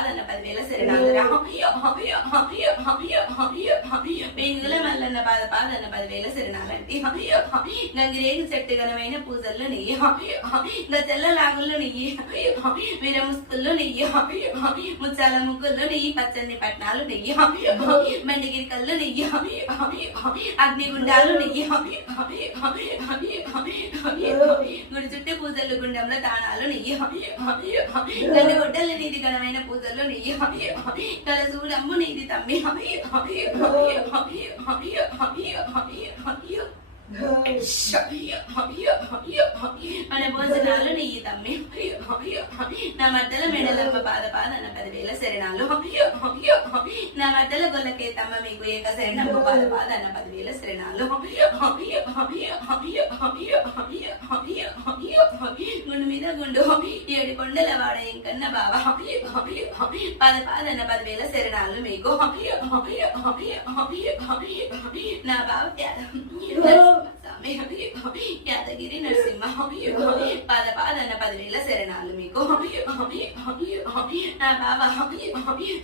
పాదపాదన 10,000 శరణాలు పెంగుల మల్లన్న పాదపాదన 10,000 శరణాలంటి గంగిరేగి చెట్టు ఘనమైన పూజల్లో నెయ్యి గజల్ల లాగుల్లో నెయ్యి వీరముస్తుల్లో నెయ్యి ముచ్చాల ముగ్గుల్లో నెయ్యి పచ్చని పట్నాలు నెయ్యి బండిగిరి కళ్ళు నెయ్యి అగ్నిగుండాలు నెయ్యి గుడి చుట్టూ పూజలు గుండంలో తాణాలు నెయ్యి గల్లగొడ్డల నీది ఘనమైన పూజల్లో నెయ్యి కలసూడమ్ము నీది తమ్మి మన భోజనాలు నెయ్యి తమ్మి నా మద్దల మెడలమ్మ పాదపాదన 10,000 శరణాలు నా మద్దల గొల్లకే తమ్మ మీకు ఏక శరణమ్మ పాదపాదన 10,000 శరణాలు గుండు మీద గుండు 7 కొండల వాడ ఇంకన్న బాబా పాదపాదన 10,000 శరణాలు మీకు నా బావ యాదగిరి నరసింహ పాదపాదన 10,000 శరణాలు మీకు నా బాబా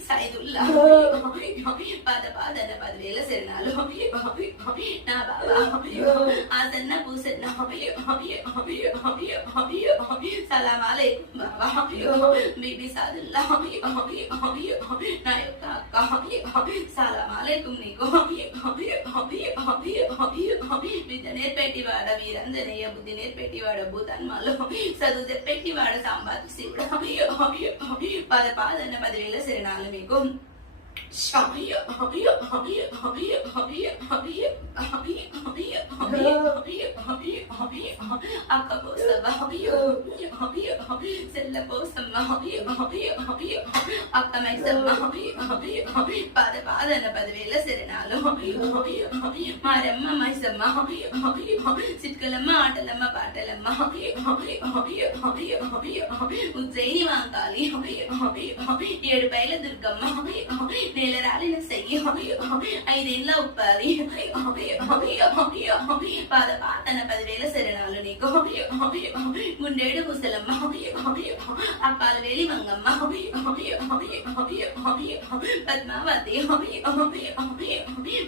సైదుల్లా పాదపాదన 10,000 శరణాలు నా బాబా ఆసన్న పూసన్న సలాం అలైకుం బాబా బీబీ సాదుల్లా నా యొక్క అక్క సలాం అలైకుం నీకు విద్య నేర్పేటివాడ వీరంజనేయ బుద్ధి నేర్పేటివాడ భూతన్మాలు చదువు చెప్పేటివాడ సాంబాతు శివుడు పాదపాదన 10,000 శరణాలు మీకు అక్క పోసమ్మ చెల్ల పోసమ్మ అక్క మైసమ్మ పాదపాదన 10,000 శరణాలు మారమ్మ మైసమ్మ చిట్కలమ్మ ఆటలమ్మ పాటలమ్మ ఉజ్జయిని వాంకాలి 7 పైల దుర్గమ్మ నేల రాలిన సెయ్యి 5 ఏళ్ళ ఉప్పాలి పాదపాదన 10,000 శరణాలు నీకు గుండేడు కుశలమ్మ అప్పాల వేలి మంగమ్మ పద్మావతి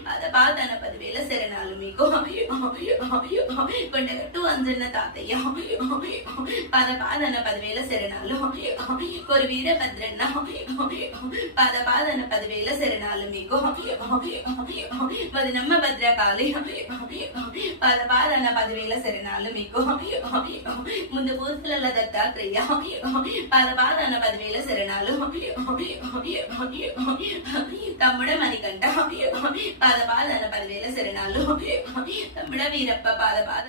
పాదపాదన 10,000 శరణాలు మీకు కొండగట్టు అంజన్న తాతయ్య పాదపాదన 10,000 శరణాలు కొరివీర భద్రన్న పాదపాదన 10,000 శరణాలు మీకు వదినమ్మ భద్రకాళి పాదపాదన 10,000 శరణాలు మీకు ముందు పూర్తుల దత్తాత్రేయ పాదపాదన 10,000 శరణాలు తమ్ముడ మణికంఠ పాదపాదన 10,000 శరణాలు తమ్ముడ వీరప్ప పాదపాద